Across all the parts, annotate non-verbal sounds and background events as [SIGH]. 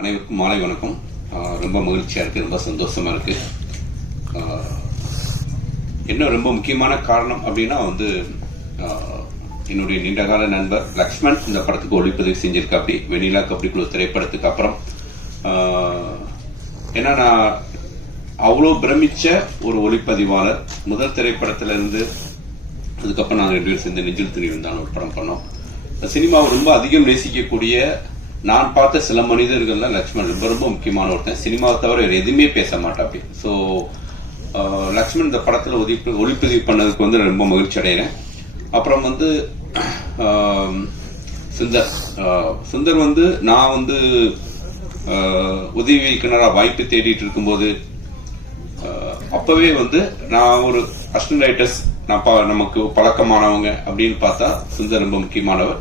அனைவருக்கும் மாலை வணக்கம். ரொம்ப மகிழ்ச்சியா இருக்கு ரொம்ப சந்தோஷமா இருக்கு. என்ன ரொம்ப முக்கியமான காரணம் அப்படின்னா வந்து என்னுடைய நீண்டகால நண்பர் லக்ஷ்மண் இந்த படத்துக்கு ஒளிப்பதிவு செஞ்சிருக்காப்படி வெண்ணிலா கபடி குழு திரைப்படத்துக்கு அப்புறம். ஏன்னா நான் அவ்வளோ பிரமிச்ச ஒரு ஒளிப்பதிவாளர். முதல் திரைப்படத்துல இருந்து அதுக்கப்புறம் நாங்கள் ரெண்டு பேரும் சேர்ந்து நெஞ்சில் துணி இருந்தாலும் ஒரு படம் பண்ணோம். சினிமாவை ரொம்ப அதிகம் நேசிக்கக்கூடிய நான் பார்த்த சில மனிதர்கள்ல லக்ஷ்மண் ரொம்ப ரொம்ப முக்கியமான ஒருத்தன். சினிமாவை தவிர வேறு எதுவுமே பேச மாட்டாப்பி. ஸோ லக்ஷ்மண் இந்த படத்தில் ஒதுப்பு ஒளிப்பதிவு பண்ணதுக்கு வந்து ரொம்ப மகிழ்ச்சி அடைகிறேன் அப்புறம் வந்து சுந்தர். சுந்தர் வந்து நான் வந்து உதவி இயக்குனராக வாய்ப்பு தேடிட்டு இருக்கும்போது அப்போவே அப்பவே வந்து நான் ஒரு அஸ்டன் ரைட்டர்ஸ் நான் பா- நமக்கு பழக்கமானவங்க அப்படின்னு பார்த்தா சுந்தர் ரொம்ப முக்கியமானவர்.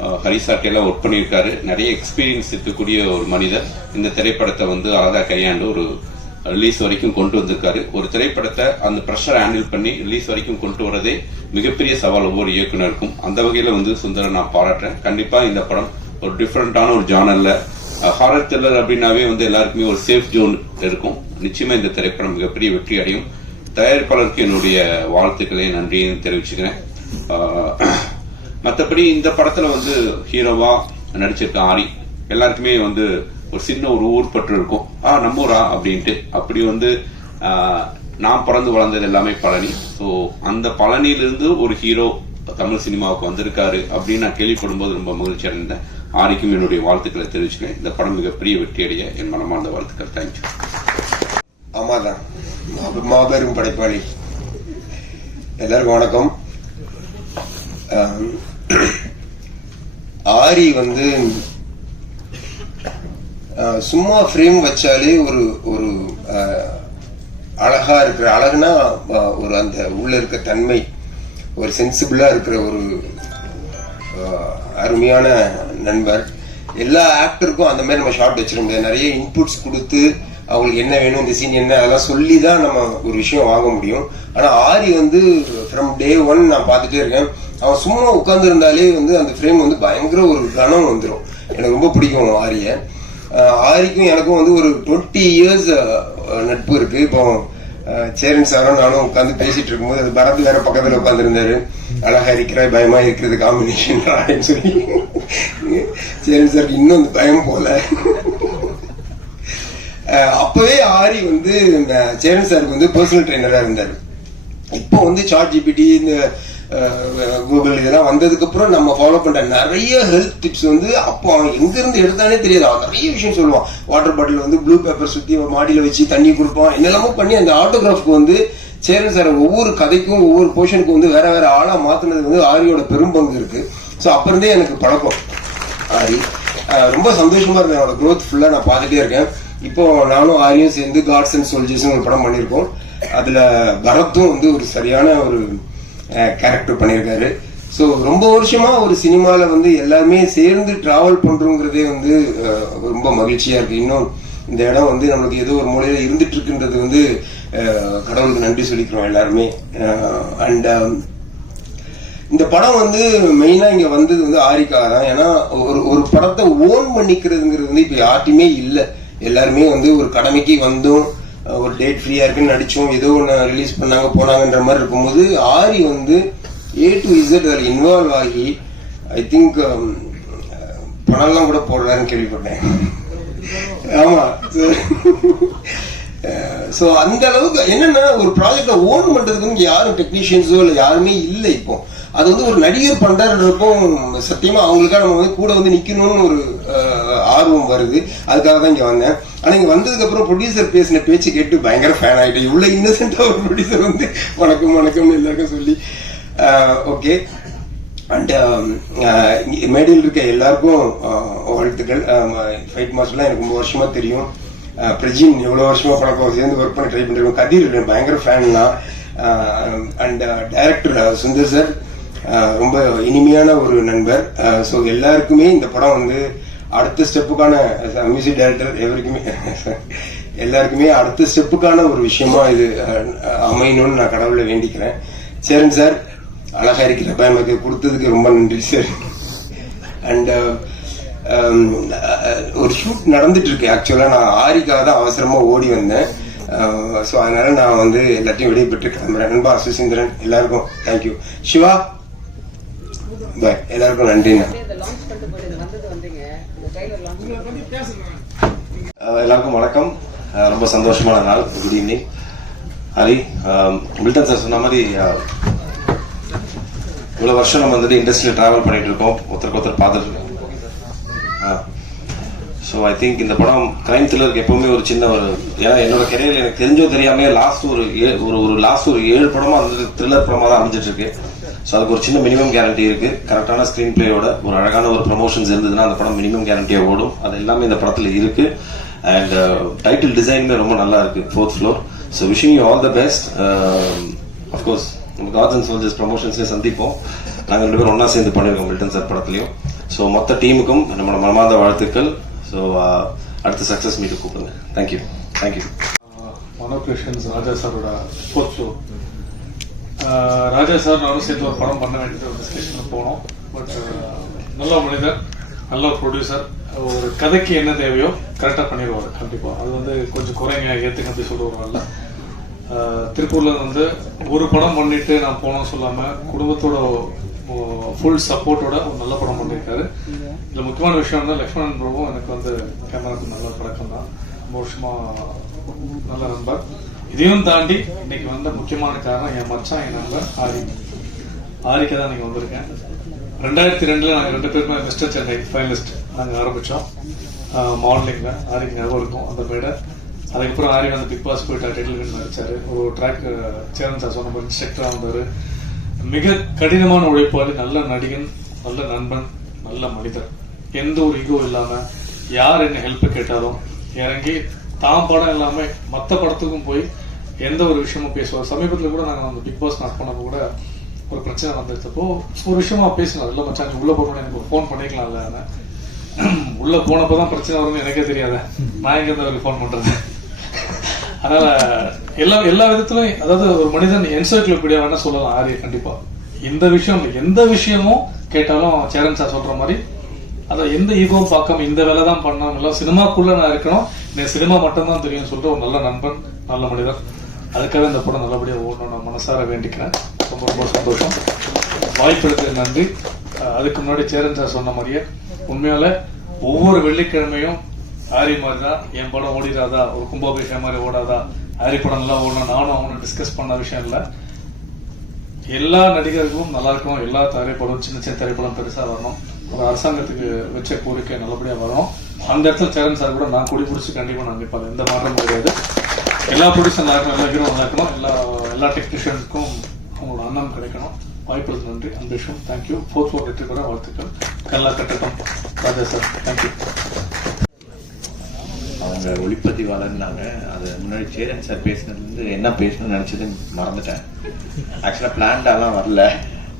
அஹ் ஒர்க் பண்ணியிருக்காரு. நிறைய எக்ஸ்பீரியன்ஸ் இருக்கக்கூடிய ஒரு மனிதர். இந்த திரைப்படத்தை வந்து அழகாக கையாண்டு ஒரு ரிலீஸ் வரைக்கும் கொண்டு வந்திருக்காரு. ஒரு திரைப்படத்தை அந்த ப்ரெஷர் ஹேண்டில் பண்ணி ரிலீஸ் வரைக்கும் கொண்டு வரதே மிகப்பெரிய சவால் ஒவ்வொரு இயக்குனருக்கும் அந்த வகையில் வந்து சுந்தரம் நான் பாராட்டுறேன். கண்டிப்பாக இந்த படம் ஒரு டிஃப்ரெண்டான ஒரு ஜானலில் ஹாரர் த்ரில்லர் அப்படின்னாவே வந்து எல்லாருக்குமே ஒரு சேஃப் ஜோன் இருக்கும். நிச்சயமாக இந்த திரைப்படம் மிகப்பெரிய வெற்றி அடையும். தயாரிப்பாளருக்கு என்னுடைய வாழ்த்துக்களை நன்றியும் தெரிவிச்சுக்கிறேன். மற்றபடி இந்த படத்துல வந்து ஹீரோவா நடிச்சிருக்க ஆரி எல்லாருக்குமே வந்து ஒரு சின்ன ஒரு ஊர் பற்று இருக்கும். ஆ நம்மூரா அப்படின்ட்டு. அப்படி வந்து நான் பிறந்து வளர்ந்தது எல்லாமே பழனி. ஸோ அந்த பழனியிலிருந்து ஒரு ஹீரோ தமிழ் சினிமாவுக்கு வந்திருக்காரு அப்படின்னு நான் கேள்விப்படும்போது ரொம்ப மகிழ்ச்சி அடைந்தேன். ஆரிக்கும் என்னுடைய வாழ்த்துக்களை தெரிவிச்சுக்கிறேன். இந்த படம் மிகப்பெரிய வெற்றி அடைய என் மனமார்ந்த வாழ்த்துக்கள். தேங்க்யூ ஆமாதான் மாபெரும் படைப்பாளி. எல்லாருக்கும் வணக்கம். ஆரி வந்து சும்மா ஃப்ரேம் வச்சாலே ஒரு ஒரு அழகா இருக்கிற அழகுனா ஒரு அந்த உள்ள இருக்க தன்மை ஒரு சென்சிபிளா இருக்கிற ஒரு அருமையான நண்பர். எல்லா ஆக்டருக்கும் அந்த மாதிரி நம்ம ஷார்ட் வச்சிட முடியாது. நிறைய இன்புட்ஸ் கொடுத்து அவங்களுக்கு என்ன வேணும் இந்த சீன் என்ன அதெல்லாம் சொல்லி தான் நம்ம ஒரு விஷயம் வாங்க முடியும். ஆனால் ஆரி வந்து ஃப்ரம் டே ஒன் நான் பார்த்துட்டே இருக்கேன். அவன் சும்மா உட்காந்துருந்தாலே வந்து அந்த ஃப்ரேம் வந்து பயங்கர ஒரு கனம் வந்துடும் எனக்கு ரொம்ப பிடிக்கும் ஆரியை. ஆரிக்கும் எனக்கும் வந்து ஒரு டுவெண்ட்டி இயர்ஸ் நட்பு இருக்குது இப்போ சேரன் சாரும் நானும் உட்காந்து பேசிட்டு இருக்கும்போது அது பரத் வேற பக்கத்துல உட்காந்துருந்தாரு அழகா இருக்கிற பயமா இருக்கிறது காம்பினேஷன் அப்படின்னு சொல்லி. சேரன் சார் இன்னும் அந்த பயம் போல. அப்பவே ஆரி வந்து இந்த சேரன் சாருக்கு வந்து பர்சனல் ட்ரைனராக இருந்தார். இப்போ வந்து சாட் ஜிபிடி இந்த கூகுள் இதெல்லாம் வந்ததுக்கப்புறம் நம்ம ஃபாலோ பண்ணுற நிறைய ஹெல்த் டிப்ஸ் வந்து அப்போ அவன் எங்கேருந்து எடுத்தானே தெரியாது. அவன் நிறைய விஷயம் சொல்லுவான். வாட்டர் பாட்டில் வந்து ப்ளூ பேப்பர் சுற்றி மாடியில் வச்சு தண்ணி கொடுப்பான். என்னெல்லாமோ பண்ணி அந்த ஆட்டோகிராஃப்க்கு வந்து சேரன் சார் ஒவ்வொரு கதைக்கும் ஒவ்வொரு போர்ஷனுக்கும் வந்து வேற வேற ஆளாக மாற்றினது வந்து ஆரியோட பெரும் பங்கு இருக்குது ஸோ அப்போ இருந்தே எனக்கு பழக்கம். ஆரி ரொம்ப சந்தோஷமாக இருந்தேன். அவனோட க்ரோத் ஃபுல்லாக நான் பார்த்துட்டே இருக்கேன். இப்போ நானும் ஆயிலையும் சேர்ந்து காட்ஸ் அண்ட் சோல்ஜர்ஸ் ஒரு படம் பண்ணியிருக்கோம். அதில் பரத்தும் வந்து ஒரு சரியான ஒரு கேரக்டர் பண்ணியிருக்காரு. ஸோ ரொம்ப வருஷமா ஒரு சினிமாவில் வந்து எல்லாருமே சேர்ந்து டிராவல் பண்ணுறோங்கிறதே வந்து ரொம்ப மகிழ்ச்சியாக இருக்குது இன்னும் இந்த இடம் வந்து நம்மளுக்கு ஏதோ ஒரு மூலையில் இருந்துட்டு இருக்குன்றது வந்து கடவுளுக்கு நன்றி சொல்லிக்கிறோம் எல்லாருமே. அண்ட் இந்த படம் வந்து மெயினாக இங்கே வந்தது வந்து ஆரிக்கா தான். ஏன்னா ஒரு ஒரு படத்தை ஓன் பண்ணிக்கிறதுங்கிறது வந்து இப்போ யார்ட்டையுமே இல்லை. எல்லாருமே வந்து ஒரு கடமைக்கு வந்தும் ஒரு டேட் ஃப்ரீயா இருக்குன்னு நடிச்சோம் ஏதோ ஒன்று ரிலீஸ் பண்ணாங்க போனாங்கன்ற மாதிரி இருக்கும்போது ஆரி வந்து ஏ டு இசட் அதில் இன்வால்வ் ஆகி ஐ திங்க் um, பணம்லாம் கூட போடுறாருன்னு கேள்விப்பட்டேன். ஆமா. ஸோ அந்த அளவுக்கு என்னன்னா ஒரு ப்ராஜெக்ட ஓன் பண்றதுக்கு யாரும் டெக்னீஷியன்ஸோ இல்லை யாருமே இல்லை இப்போ. அது வந்து ஒரு நடிகர் பண்றப்போ சத்தியமா அவங்களுக்காக நம்ம வந்து கூட வந்து நிக்கணும்னு ஒரு ஆர்வம் வருது. அதுக்காக தான் இங்க வந்தேன். ஆனா இங்க வந்ததுக்கு அப்புறம் ப்ரொடியூசர் பேசின பேச்சு கேட்டு பயங்கர ஃபேன் ஆயிட்டேன். இவ்வளவு இன்னசென்ட்டா ஒரு ப்ரொடியூசர் வந்து வணக்கம் வணக்கம்னு எல்லாருக்கும் சொல்லி ஓகே அண்ட் um, மேடையில் இருக்க எல்லாருக்கும் வாழ்த்துக்கள். ஃபைட் மாஸ்டர்லாம் எனக்கு ரொம்ப வருஷமா தெரியும். பிரஜின் எவ்வளவு வருஷமா பழக்கம் சேர்ந்து ஒர்க் பண்ணி ட்ரை பண்ணிருக்கோம் கதிர் பயங்கர fan and director Sundar sir ரொம்ப இனிமையான ஒரு நண்பர். ஸோ எல்லாருக்குமே இந்த படம் வந்து அடுத்த ஸ்டெப்புக்கான மியூசிக் டைரக்டர் எவருக்குமே எல்லாருக்குமே அடுத்த ஸ்டெப்புக்கான ஒரு விஷயமா இது அமையணும்னு நான் கடவுளை வேண்டிக்கிறேன். சரிங்க சார். அழகா இருக்கிற எனக்கு கொடுத்ததுக்கு ரொம்ப நன்றி சார். அண்ட் ஒரு ஷூட் நடந்துட்டு இருக்கு ஆக்சுவலா நான் ஆரிக்காக தான் அவசரமா ஓடி வந்தேன். ஸோ அதனால நான் வந்து எல்லாத்தையும் விடைபெற்று கிளம்புறேன். நண்பா சுசீந்திரன் எல்லாருக்கும் தேங்க்யூ சிவா பாய் எல்லாருக்கும் நன்றிண்ணா. எல்லாருக்கும் வணக்கம். ரொம்ப சந்தோஷமான நாள். Good evening Hari Milton sir சொன்ன மாதிரி இவ்வளோ இவ்வளவு வருஷம் நம்ம வந்துட்டு இண்டஸ்ட்ரியில் டிராவல் பண்ணிட்டு இருக்கோம். ஒருத்தருக்கு ஒருத்தர் பார்த்துட்டு ஸோ ஐ திங்க் இந்த படம் கிரைம் த்ரில்லருக்கு எப்பவுமே ஒரு சின்ன ஒரு ஏன்னா என்னோட கெரியர் எனக்கு தெரிஞ்சோ தெரியாமே லாஸ்ட் ஒரு ஏ- ஒரு ஒரு லாஸ்ட் ஒரு ஏழு படமா அந்த த்ரில்லர் படமாக தான் அமைஞ்சிட்டு இருக்கு. ஸோ அதுக்கு ஒரு சின்ன மினிமம் கேரண்டி இருக்கு. கரெக்டான ஸ்க்ரீன் பிளேயோட ஒரு அழகான ஒரு ப்ரொமோஷன்ஸ் இருந்ததுன்னா அந்த படம் மினிமம் கேரண்டியாக ஓடும். அது எல்லாமே இந்த படத்தில் இருக்கு. அண்ட் டைட்டில் டிசைனுமே ரொம்ப நல்லா இருக்கு fourth floor so wishing you all the best of course நம்ம காட்ஸ் அண்ட் சோல்ஜர்ஸ் ப்ரமோஷன்ஸ்லேயே சந்திப்போம். நாங்கள் ரெண்டு பேரும் ஒன்றா சேர்ந்து பண்ணியிருக்கோம் மில்டன் சார் படத்துலையும். ஸோ மொத்த டீமுக்கும் நம்மளோட மனமார்ந்த வாழ்த்துக்கள். ஸோ uh, அடுத்த சக்ஸஸ் மீட்டு கூப்பிடுங்க. Thank you thank you Mano Krishnan Raja சாரோட ஃபோர்த் ஷோ ராஜா சார் நானும் சேர்த்து ஒரு படம் பண்ண வேண்டியது ஒரு டிஸ்கஷனில் போனோம். பட் நல்ல மனிதர் நல்ல ஒரு ப்ரொடியூசர் ஒரு கதைக்கு என்ன தேவையோ கரெக்டாக பண்ணிடுவார் கண்டிப்பாக அது வந்து கொஞ்சம் குறைங்க ஏற்றுங்க அப்படி சொல்லுவாங்கல்ல திருப்பூரில் வந்து ஒரு படம் பண்ணிட்டு நான் போனோம் சொல்லாமல் குடும்பத்தோட ஃபுல் சப்போர்ட்டோட ஒரு நல்ல படம் பண்ணியிருக்காரு. இதில் முக்கியமான விஷயம் வந்து லக்ஷ்மணன் பிரபு எனக்கு வந்து கேமராவுக்கு நல்ல பழக்கம் தான் ரொம்ப வருஷமாக நல்ல நண்பர். இதையும் தாண்டி இன்னைக்கு வந்த முக்கியமான காரணம் என் மச்சான் என் நண்பர் ஆரி ஆரிக்கு தான் நீங்க வந்திருக்கேன். ரெண்டாயிரத்தி ரெண்டுல நாங்க ரெண்டு பேருமே மிஸ்டர் சென்னை ஃபைனலிஸ்ட் நாங்க ஆரம்பிச்சோம். மாடலிங்ல ஆரிக்கு ஞாபகம் இருக்கும். அந்த மேடை அதுக்கப்புறம் ஆரி வந்து பிக் பாஸ் போயிட்டு டைட்டில் வின் நடிச்சாரு ஒரு ட்ராக் சேரன் சார் சொன்ன மாதிரி இன்ஸ்ட்ரக்டரா வந்தாரு. மிக கடினமான உழைப்பாளி நல்ல நடிகன் நல்ல நண்பன் நல்ல மனிதர். எந்த ஒரு ஈகோ இல்லாம யார் என்ன ஹெல்ப் கேட்டாலும் இறங்கி தான் படம் இல்லாம மற்ற படத்துக்கும் போய் எந்த ஒரு விஷயமும் பேசுவார். சமீபத்தில் கூட நாங்கள் அந்த பிக் பாஸ் நான் பண்ணப்போ கூட ஒரு பிரச்சனை வந்தப்போ ஒரு விஷயமா பேசினார். இல்லை மச்சான் நீ உள்ள போகணும் எனக்கு ஃபோன் பண்ணிக்கலாம்ல [CLEARS THROAT] உள்ள போனப்பதான் பிரச்சனை வரும்னு எனக்கே தெரியாத. நான் எங்கே இருந்து ஃபோன் பண்ணுறது [LAUGHS] அதனால எல்லா எல்லா விதத்திலும் அதாவது ஒரு மனிதன் என்சைக்ளோபீடியா வேணா சொல்லலாம் ஆரிய கண்டிப்பா. எந்த விஷயம் எந்த விஷயமும் கேட்டாலும் சேரன் சார் சொல்ற மாதிரி அதான் எந்த ஈகோவும் பார்க்காம இந்த வேலை தான் பண்ணணும் இல்லை சினிமாக்குள்ள நான் இருக்கணும். எனக்கு சினிமா மட்டும்தான் தெரியும்னு சொல்லிட்டு ஒரு நல்ல நண்பன் நல்ல மனிதன் அதுக்காக இந்த படம் நல்லபடியாக ஓடணும் நான் மனசார வேண்டிக்கிறேன். ரொம்ப ரொம்ப சந்தோஷம். வாய்ப்பு எடுத்தது நன்றி அதுக்கு முன்னாடி சேரன் சார் சொன்ன மாதிரியே உண்மையால ஒவ்வொரு வெள்ளிக்கிழமையும் ஆரி மாதிரி தான் என் படம் ஓடிடாதா ஒரு கும்பாபிஷேகம் மாதிரி ஓடாதா? ஆரி படம் எல்லாம் ஓடணும் நானும் அவனும் டிஸ்கஸ் பண்ண விஷயம் இல்லை. எல்லா நடிகர்களுக்கும் நல்லா இருக்கும். எல்லா திரைப்படம் சின்ன சின்ன திரைப்படம் பெருசா வரணும். ஒரு அரசாங்கத்துக்கு வச்ச கோரிக்கை நல்லபடியாக வரணும் அந்த இடத்துல சேரன் சார் கூட நான் குடி பிடிச்சி கண்டிப்பாக நான் நிற்பாங்க எந்த மாற்றமும் கிடையாது. எல்லா ப்ரொடியூசர் இருக்கணும் எல்லா ஹீரோ இருக்கணும் எல்லா எல்லா டெக்னீஷியனுக்கும் அவங்களோட அண்ணம் கிடைக்கணும். வாய்ப்புகளுக்கு நன்றி அன்பேஷம். தேங்க்யூ ஃபோர்த் ஃபோர் வெற்றி பெற வாழ்த்துக்கள். கல்லா கட்டட்டும் ராஜா சார். தேங்க்யூ அவங்க ஒளிப்பதிவாளர்னாங்க. அது முன்னாடி சேரன் சார் பேசினதுலேருந்து என்ன பேசணும்னு நினச்சது மறந்துட்டேன். ஆக்சுவலாக பிளான்டாலாம் வரல.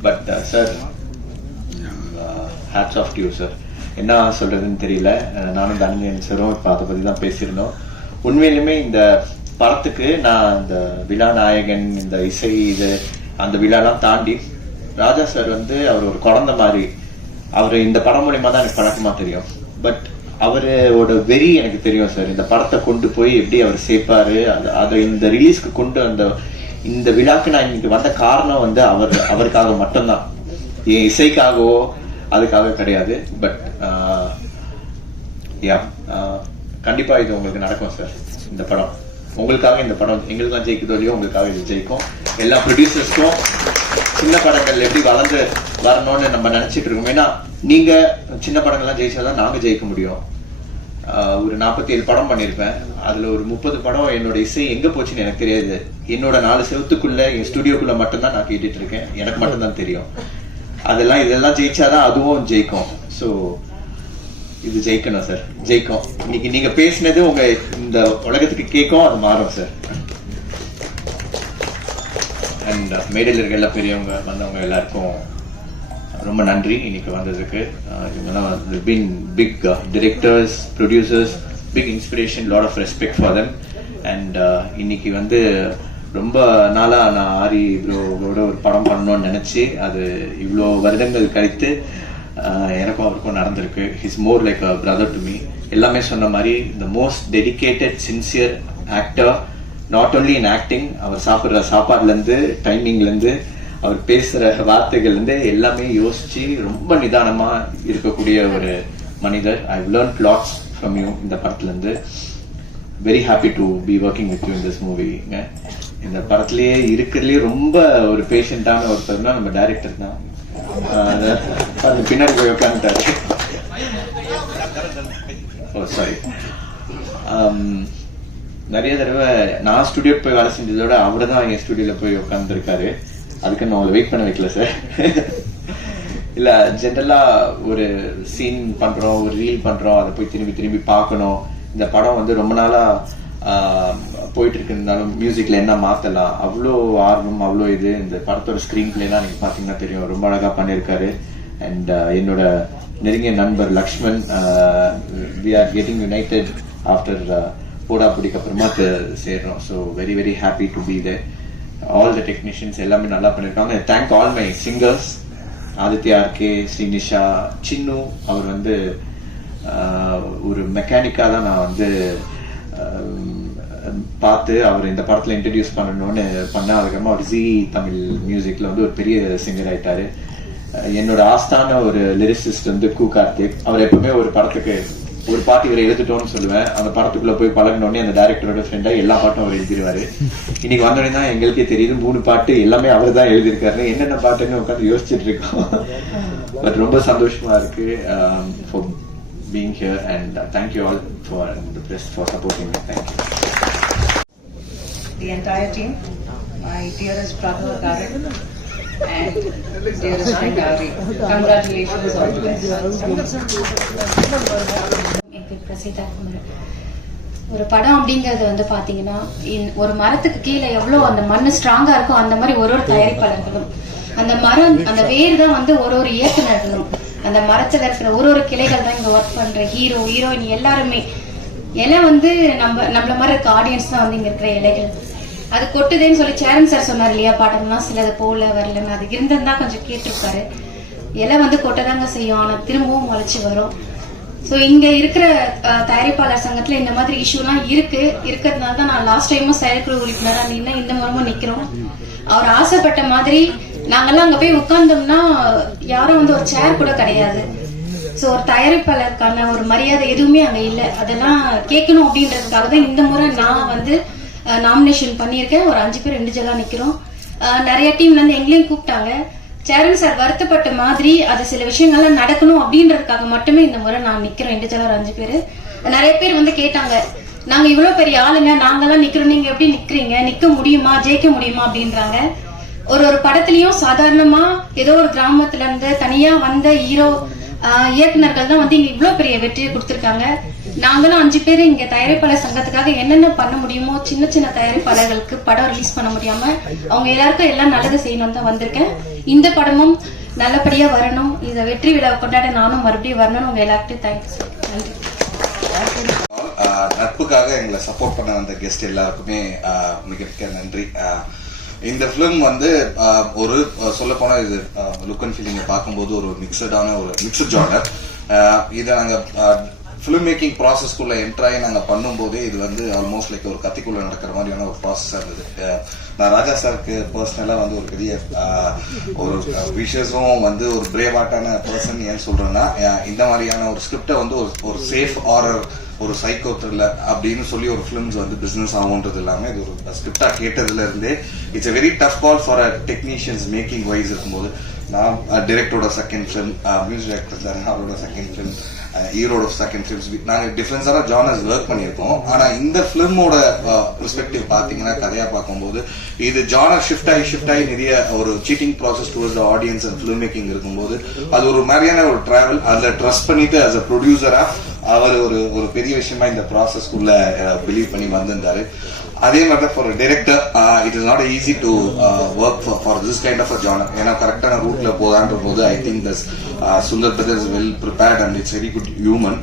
But sir hats off to you sir என்ன சொல்கிறதுன்னு தெரியல. நானும் தனஞ்சயன் சாரும் இப்போ அதை பற்றி தான் பேசியிருந்தோம். உண்மையிலுமே இந்த படத்துக்கு நான் இந்த விழா நாயகன் இந்த இசை இது அந்த விழாலாம் தாண்டி ராஜா சார் வந்து அவர் ஒரு குழந்த மாதிரி. அவர் இந்த படம் மூலியமா தான் எனக்கு பழக்கமா தெரியும். பட் அவரோட வெறி எனக்கு தெரியும் சார். இந்த படத்தை கொண்டு போய் எப்படி அவர் சேர்ப்பாரு அது அதை இந்த ரிலீஸ்க்கு கொண்டு அந்த இந்த விழாக்கு நான் இன்னைக்கு வந்த காரணம் வந்து அவர் அவருக்காக மட்டும்தான். என் இசைக்காகவோ அதுக்காக கிடையாது. பட் யா கண்டிப்பாக இது உங்களுக்கு நடக்கும் சார் இந்த படம். உங்களுக்காக இந்த படம் எங்களுக்காக ஜெயிக்குதோ இல்லையோ உங்களுக்காக இது ஜெயிக்கும். எல்லா ப்ரொடியூசர்ஸ்க்கும் சின்ன படங்கள் எப்படி வளர்ந்து வரணும்னு நம்ம நினைச்சிட்டு இருக்கோம். ஏன்னா நீங்க சின்ன படங்கள்லாம் ஜெயிச்சாதான் நாங்க ஜெயிக்க முடியும். ஒரு நாற்பத்தி ஏழு படம் பண்ணியிருப்பேன் அதுல ஒரு முப்பது படம் என்னோட இசை எங்க போச்சுன்னு எனக்கு தெரியாது. என்னோட நாலு செவத்துக்குள்ள என் ஸ்டுடியோக்குள்ள மட்டும்தான் நான் கேட்டுட்டு இருக்கேன். எனக்கு மட்டும்தான் தெரியும். அதெல்லாம் இதெல்லாம் ஜெயிச்சாதான் அதுவும் ஜெயிக்கும். ஸோ இது ஜெயிக்கணும் சார் ஜெயிக்கும். இன்னைக்கு நீங்க பேசினது உங்க இந்த உலகத்துக்கு கேட்கும் அது மாறும் சார் அண்ட் மேடையில் இருக்க எல்லா பெரியவங்க வந்தவங்க எல்லாருக்கும் ரொம்ப நன்றி இன்னைக்கு வந்ததுக்கு. இவங்கெல்லாம் been big directors producers big inspiration lot of respect for them and இன்னைக்கு வந்து ரொம்ப நாளாக நான் ஆரி ப்ரோவோட ஒரு படம் பண்ணணும்னு நினச்சி அது இவ்வளோ வருடங்கள் கழித்து எனக்கும் அவருக்கும் நடந்திருக்கு. His more like a brother to me எல்லாமே சொன்ன மாதிரி the most dedicated sincere actor not only in acting அவர் சாப்பிட்ற சாப்பாடுலேருந்து டைமிங்லேருந்து அவர் பேசுகிற வார்த்தைகள்லேருந்து எல்லாமே யோசிச்சு ரொம்ப நிதானமாக இருக்கக்கூடிய ஒரு மனிதர். I learn lots from you இந்த படத்துலேருந்து. Very happy to be working with you in this மூவிங்க இந்த படத்துலயே இருக்கிறதுலயே ரொம்ப ஒரு பேஷண்டான ஒருத்தர்னா நம்ம டைரக்டர் தான். அது பின்னாடி போய் உட்காந்துட்டாரு ஓ சாரி um, நிறைய தடவை நான் ஸ்டுடியோ போய் வேலை செஞ்சதோட அவரு தான் என் ஸ்டுடியோல போய் உட்காந்துருக்காரு அதுக்கு நான் உங்களை வெயிட் பண்ண வைக்கல சார் இல்ல ஜென்ரலா ஒரு சீன் பண்றோம் ஒரு ரீல் பண்றோம் அதை போய் திரும்பி திரும்பி பார்க்கணும். இந்த படம் வந்து ரொம்ப நாளா போயிட்டு இருக்குனாலும் மியூசிக்ல என்ன மாத்தலாம்? அவ்வளோ ஆர்வம் அவ்வளோ இது. இந்த படத்தோட ஸ்கிரீன் பிளேலாம் நீங்க பாத்தீங்கன்னா தெரியும். ரொம்ப அழகா பண்ணியிருக்காரு. அண்ட் என்னோட நெருங்கிய நண்பர் Lakshman we are getting united after போடா பிடிக்கு அப்புறமா சேர்றோம். So very very happy to be there all the technicians எல்லாமே நல்லா பண்ணியிருக்காங்க. Thank all my singers Aditya RK Srinisha Chinnu. அவர் வந்து ஒரு மெக்கானிக்காக தான் நான் வந்து பார்த்து அவர் இந்த படத்தில் இன்ட்ரடியூஸ் பண்ணணும்னு பண்ண அதுக்கப்புறமா அவர் ஜி தமிழ் மியூசிக்கில் வந்து ஒரு பெரிய சிங்கர் ஆயிட்டாரு. என்னோட ஆஸ்தான ஒரு லிரிசிஸ்ட் வந்து கு கார்த்திக். அவர் எப்பவுமே ஒரு படத்துக்கு ஒரு பாட்டு இவரை எழுதிட்டோம்னு சொல்லுவேன். அந்த படத்துக்குள்ள போய் பழகினோடனே அந்த டேரக்டரோட ஃப்ரெண்டா எல்லா பாட்டும் அவர் எழுதிருவாரு. இன்னைக்கு வந்தோடனே தான் எங்களுக்கே தெரியுது மூணு பாட்டு எல்லாமே அவர் தான் எழுதியிருக்காரு என்னென்ன பாட்டுன்னு உட்காந்து யோசிச்சுட்டு இருக்கோம். பட் ரொம்ப சந்தோஷமா இருக்கு. For being here and thank you all for the press for supporting thank you The entire team, my dearest brother Karan, and dearest friend Gauri. Congratulations on the ஒரு படம் அப்படிங்கிறது வந்து பாத்தீங்கன்னா ஒரு மரத்துக்கு கீழே எவ்வளவு அந்த மண்ணு ஸ்ட்ராங்கா இருக்கோ அந்த மாதிரி ஒரு ஒரு தயாரிப்பாளர்களும். அந்த மரம் அந்த வேர் தான் வந்து ஒரு ஒரு இயக்குநர்களும். அந்த மரத்துல இருக்கிற ஒரு ஒரு கிளைகள் தான் இங்க ஒர்க் பண்ற ஹீரோ ஹீரோயின் எல்லாருமே. இலை வந்து நம்ம நம்மள மாதிரி இருக்க ஆடியன்ஸ் தான் வந்து இங்க இருக்கிற இலைகள். அது கொட்டுதேன்னு சொல்லி சேரன் சார் சொன்னார் இல்லையா படம்லாம் சிலது போல வரலன்னு. அது இருந்திருந்தா கொஞ்சம் கேட்டிருப்பாரு. இலை வந்து கொட்டதாங்க செய்யும் ஆனால் திரும்பவும் முளைச்சி வரும். ஸோ இங்க இருக்கிற தயாரிப்பாளர் சங்கத்துல இந்த மாதிரி இஷ்யூலாம் இருக்கு. இருக்கிறதுனால தான் நான் லாஸ்ட் டைமும் செயற்குழு உறுப்பினரா நின்று இந்த முறமும் நிக்கிறோம். அவர் ஆசைப்பட்ட மாதிரி நாங்கெல்லாம் அங்க போய் உட்கார்ந்தோம்னா யாரும் வந்து ஒரு சேர் கூட கிடையாது. ஸோ ஒரு தயாரிப்பாளருக்கான ஒரு மரியாதை எதுவுமே அங்க இல்லை. அதெல்லாம் கேட்கணும் அப்படின்றதுக்காக தான் இந்த முறை நான் வந்து நாமினேஷன் பண்ணியிருக்கேன். ஒரு அஞ்சு பேர் இண்டிவிஜுவலா நிற்கிறோம் நிறைய டீம்லேருந்து எங்களையும் கூப்பிட்டாங்க. சேரன் சார் வருத்தப்பட்ட மாதிரி அது சில விஷயங்கள்லாம் நடக்கணும் அப்படின்றதுக்காக மட்டுமே இந்த முறை நான் நிற்கிறேன் இண்டிவிஜுவலா ஒரு அஞ்சு பேர். நிறைய பேர் வந்து கேட்டாங்க நாங்கள் இவ்வளோ பெரிய ஆளுங்க நாங்கெல்லாம் நிற்கிறோம் நீங்கள் எப்படி நிற்கிறீங்க நிற்க முடியுமா? ஜெயிக்க முடியுமா? அப்படின்றாங்க. ஒரு ஒரு படத்துலையும் சாதாரணமா ஏதோ ஒரு கிராமத்துல இருந்து தனியா வந்த ஹீரோ இயக்குநர்கள் தான் வந்து இங்கே இவ்வளவு பெரிய வெற்றியை கொடுத்துருக்காங்க. நாங்களும் அஞ்சு பேர் இங்க தயாரிப்பாளர் சங்கத்துக்காக என்னென்ன பண்ண முடியுமோ சின்ன சின்ன தயாரிப்பாளர்களுக்கு படம் ரிலீஸ் பண்ண முடியாம அவங்க எல்லாருக்கும் எல்லாம் நல்லது செய்யணும் தான் வந்திருக்கேன். இந்த படமும் நல்லபடியா வரணும். இத வெற்றி விழா கொண்டாட நானும் மறுபடியும் வரணும் உங்க எல்லாருக்கும் தேங்க்ஸ் நன்றி நட்புக்காக எங்களை சப்போர்ட் பண்ண வந்த கெஸ்ட் எல்லாருக்குமே மிக மிக நன்றி. இந்த ஃபிலிம் வந்து ஒரு சொல்ல போனா இது லுக் அண்ட் ஃபீலிங் பார்க்கும்போது ஒரு மிக்சடான ஒரு மிக்சட் ஜானர் இதை நாங்கள் ஃபிலிம் மேக்கிங் ப்ராசஸ்க்குள்ள என்ட்ராகி நாங்கள் பண்ணும்போதே இது வந்து ஆல்மோஸ்ட் லைக் ஒரு கத்திக்குள்ளே நடக்கிற மாதிரியான ஒரு ப்ராசஸ் இருந்தது. நான் ராஜா சாருக்கு பர்சனலாக வந்து ஒரு பெரிய ஒரு விஷஸும் வந்து ஒரு பிரேவாட்டான பர்சன் ஏன் சொல்கிறேன்னா இந்த மாதிரியான ஒரு ஸ்கிரிப்டை வந்து ஒரு ஒரு சேஃப் ஆரர் ஒரு சைக்கோ த்ரில்லர் அப்படின்னு சொல்லி ஒரு ஃபிலிம்ஸ் வந்து பிஸ்னஸ் ஆகுன்றது இல்லாமல் இது ஒரு ஸ்கிரிப்டாக கேட்டதுல இருந்தே it's a very tough call for a technicians making wise இருக்கும்போது. நான் டிரெக்டரோட செகண்ட் ஃபிலிம் மியூசிக் டைரக்டர் அவரோட செகண்ட் ஃபிலிம் ஈரோட செகண்ட் ஃபிலிம்ஸ் நாங்க டிஃப்ரென்ஸான ஜானர்ஸ் ஒர்க் பண்ணியிருக்கோம். ஆனா இந்த ஃபிலிமோட பெர்ஸ்பெக்டிவ் பாத்தீங்கன்னா கதையா பார்க்கும்போது இது ஜானர் ஷிஃப்ட் ஆகி ஷிஃப்ட் ஆகி நிறைய ஒரு seating process towards the audience and film making இருக்கும்போது அது ஒரு மாதிரியான ஒரு டிராவல் அதுல ட்ரஸ்ட் பண்ணிட்டு அஸ் அ ப்ரொடியூசரா அவர் ஒரு ஒரு பெரிய விஷயமா இந்த ப்ராசஸ்க்குள்ள பிலீவ் பண்ணி வந்திருந்தாரு. அதே மாதிரி தான் for director it is not easy to work for this kind of a genre ஏன்னா கரெக்டான ரூட்ல போதான்ற போது I think thus Sundar brother is well prepared and it's very good human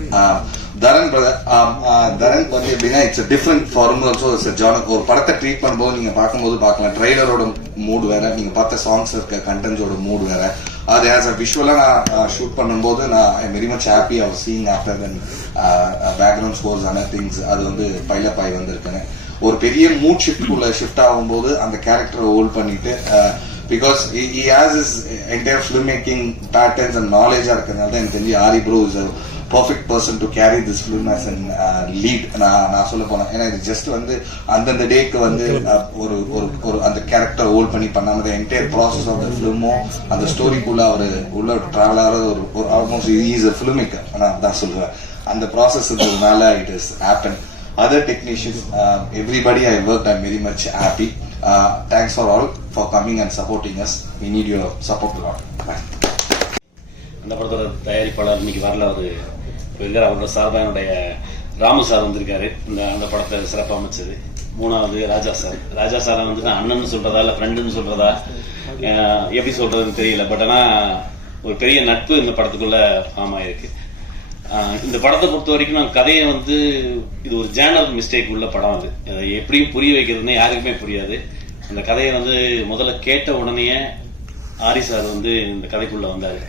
Dharan brother Dharan வந்து எப்படின்னா it's different form also it's genre ஒரு படத்தை treat பண்ணும்போது நீங்க பார்க்கும்போது பார்க்கலாம். ட்ரெய்லரோட மூடு வேற நீங்க பார்த்த சாங்ஸ் இருக்க கண்டென்ட்ஸோட மூடு வேற. அது ஆஸ் அ விஷுவலா நான் ஷூட் பண்ணும்போது நான் I very much happy our seeing after then background scores ஆன திங்ஸ் அது வந்து பைலப் ஆகி வந்திருக்கேன் ஒரு பெரிய மூட் ஷிஃப்ட்குள்ள ஷிஃப்ட் ஆகும்போது அந்த கேரக்டரை ஹோல்ட் பண்ணிட்டு because he has is entire film making patterns and நாலேஜா இருக்கிறதுனால தான் எனக்கு தெரிஞ்சு Aari bro is perfect person to carry this film as an lead நான் நான் சொல்ல போனேன் ஏன்னா இது ஜஸ்ட் வந்து அந்தந்த டேக்கு வந்து uh, ஒரு ஒரு ஒரு அந்த கேரக்டர் ஹோல்ட் பண்ணி பண்ணாம என்டையர் ப்ராசஸ் ஆஃப் த ஃபிலிமும் அந்த ஸ்டோரிக்குள்ள அவர் உள்ள டிராவல் ஆகிற ஒரு ஒரு almost is a film maker நான் தான் சொல்லுவேன் அந்த ப்ராசஸ் இருக்கிறதுனால it is happen other technicians, uh, everybody I worked, I'm very much happy. Uh, thanks for all for coming and supporting us. We need your support a lot. Bye. அந்த படத்தோட தயாரிப்பாளர் இன்னைக்கு வரல அவர் இருக்கார் அவரோட சார்பாக என்னுடைய ராமு சார் வந்திருக்காரு இந்த அந்த படத்தை சிறப்பாக அமைச்சது மூணாவது ராஜா சார் ராஜா சாரை வந்து நான் அண்ணன் சொல்றதா இல்லை ஃப்ரெண்டுன்னு சொல்றதா எப்படி சொல்றதுன்னு தெரியல பட் ஆனால் ஒரு பெரிய நட்பு இந்த படத்துக்குள்ள ஃபார்ம் ஆயிருக்கு இந்த படத்தை பொறுத்த வரைக்கும் நான் கதையை வந்து இது ஒரு ஜேனல் மிஸ்டேக் உள்ள படம் அது. அதை எப்படியும் புரிய வைக்கிறதுன்னு யாருக்குமே புரியாது. அந்த கதையை வந்து முதல்ல கேட்ட உடனேயே ஆரி சார் வந்து இந்த கதைக்குள்ள வந்தாரு.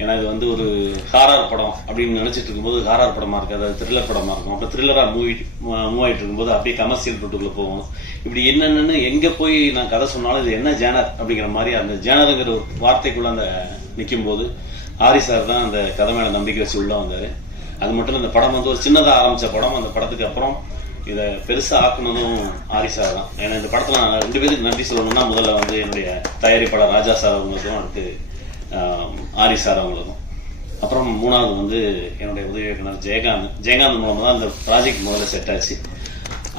ஏன்னா இது வந்து ஒரு ஹாரர் படம் அப்படின்னு நினைச்சிட்டு இருக்கும்போது ஹாரர் படமா இருக்கு அதாவது த்ரில்லர் படமா இருக்கும். அப்புறம் த்ரில்லரா மூவி மூவ் ஆயிட்டு இருக்கும்போது அப்படியே கமர்ஷியல் பட்டுக்குள்ள போகும். இப்படி என்னென்னு எங்க போய் நான் கதை சொன்னாலும் இது என்ன ஜேனர் அப்படிங்கிற மாதிரி அந்த ஜேனருங்கிற ஒரு வார்த்தைக்குள்ள அந்த நிற்கும் போது ஆரி சார் தான் அந்த கதை மேல நம்பிக்கை வச்சு உள்ள வந்தாரு. அது மட்டும் இல்லை இந்த படம் வந்து ஒரு சின்னதாக ஆரம்பிச்ச படம். அந்த படத்துக்கு அப்புறம் இதை பெருசாக ஆக்குனதும் ஆரி சார் தான். ஏன்னா இந்த படத்தில் நான் ரெண்டு பேருக்கு நன்றி சொல்லணும்னா முதல்ல வந்து என்னுடைய தயாரிப்பாளர் ராஜா சார் அவங்களுக்கும் அடுத்து ஆரி சார் அவங்களுக்கும். அப்புறம் மூணாவது வந்து என்னுடைய உதவி இயக்குனர் ஜெயகாந்த் ஜெயகாந்த் மூலமாக தான் இந்த ப்ராஜெக்ட் முதல்ல செட் ஆச்சு.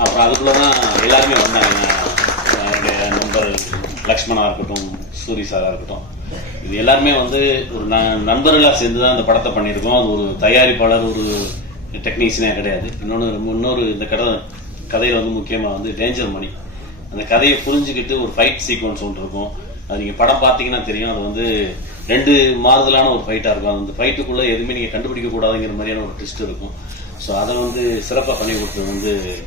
அப்புறம் அதுக்குள்ளே தான் எல்லாருமே வந்தாங்க. என்னுடைய நண்பர் லக்ஷ்மணா இருக்கட்டும் சூரி சாராக இருக்கட்டும். இது எல்லாருமே வந்து ஒரு ந- நண்பர்களாக சேர்ந்து தான் இந்த படத்தை பண்ணியிருக்கோம். அது ஒரு தயாரிப்பாளர் ஒரு டெக்னீஷியனே கிடையாது. இன்னொன்று இன்னொரு இந்த கதை கதையில் வந்து முக்கியமாக வந்து டேஞ்சர் மணி அந்த கதையை புரிஞ்சுக்கிட்டு ஒரு ஃபைட் சீக்வன்ஸ் ஒன்று இருக்கும். அது நீங்கள் படம் பார்த்தீங்கன்னா தெரியும். அது வந்து ரெண்டு மாறுதலான ஒரு ஃபைட்டாக இருக்கும். அந்த ஃபைட்டுக்குள்ளே எதுவுமே நீங்கள் கண்டுபிடிக்க கூடாதுங்கிற மாதிரியான ஒரு ட்விஸ்ட் இருக்கும். ஸோ அதை வந்து சிறப்பாக பண்ணி கொடுத்தது வந்து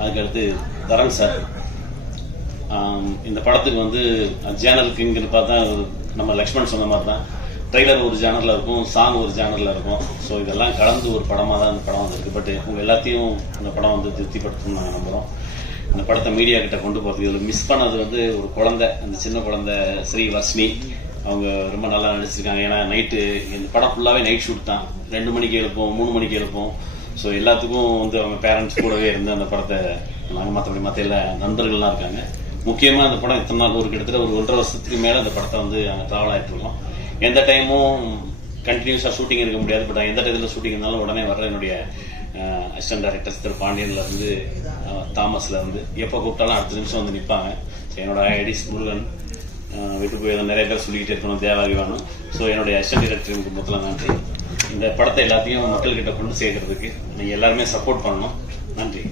அதுக்கடுத்து தரன் சார். இந்த படத்துக்கு வந்து ஜேனல் கிங்னு பார்த்தா ஒரு- நம்ம லக்ஷ்மண் சொன்ன மாதிரி தான் ட்ரெய்லர் ஒரு ஜேனரில் இருக்கும் சாங் ஒரு ஜேனரில் இருக்கும். ஸோ இதெல்லாம் கலந்து ஒரு படமாக தான் இந்த படம் வந்திருக்கு. பட் உங்கள் எல்லாத்தையும் இந்த படம் வந்து திருப்திப்படுத்தும் நாங்கள் நம்புகிறோம் இந்த படத்தை மீடியா கிட்ட கொண்டு போகிறதுக்கு இதில் மிஸ் பண்ணது வந்து ஒரு குழந்தை அந்த சின்ன குழந்தை ஸ்ரீ வர்ஷினி அவங்க ரொம்ப நல்லா நடிச்சிருக்காங்க. ஏன்னா நைட்டு இந்த படம் ஃபுல்லாகவே நைட் ஷூட் தான். ரெண்டு மணிக்கு எழுப்போம் மூணு மணிக்கு எழுப்போம். ஸோ எல்லாத்துக்கும் வந்து அவங்க பேரண்ட்ஸ் கூடவே இருந்து அந்த படத்தை நாங்கள் மற்றபடி மற்ற எல்லா நண்பர்கள்லாம் இருக்காங்க. முக்கியமாக அந்த படம் இத்தனை நாள் ஒரு கிட்டத்தட்ட ஒரு ஒன்றரை வருஷத்துக்கு மேலே அந்த படத்தை வந்து நாங்கள் ட்ராவல் ஆகிட்டு எந்த டைமும் கண்டினியூஸாக ஷூட்டிங் இருக்க முடியாது. பட் எந்த டைத்தில் ஷூட்டிங் இருந்தாலும் உடனே வர்ற என்னுடைய அசிஸ்டன்ட் டேரக்டர்ஸ் திரு பாண்டியன்லேருந்து தாமஸ்லேருந்து தாமஸ்ல எப்போ கூப்பிட்டாலும் அடுத்த நிமிஷம் வந்து நிற்பாங்க ஸோ என்னோட ஐடிஸ் முருகன் அஹ், விட்டு போய் நிறைய பேர் சொல்லிக்கிட்டே இருக்கணும். தேவாகி வேணும் ஸோ என்னுடைய அசிஸ்டன்ட் டேரக்டர் குடும்பத்தில் நன்றி. இந்த படத்தை எல்லாத்தையும் மக்கள்கிட்ட கொண்டு சேர்க்கறதுக்கு நீங்கள் எல்லாருமே சப்போர்ட் பண்ணணும். நன்றி.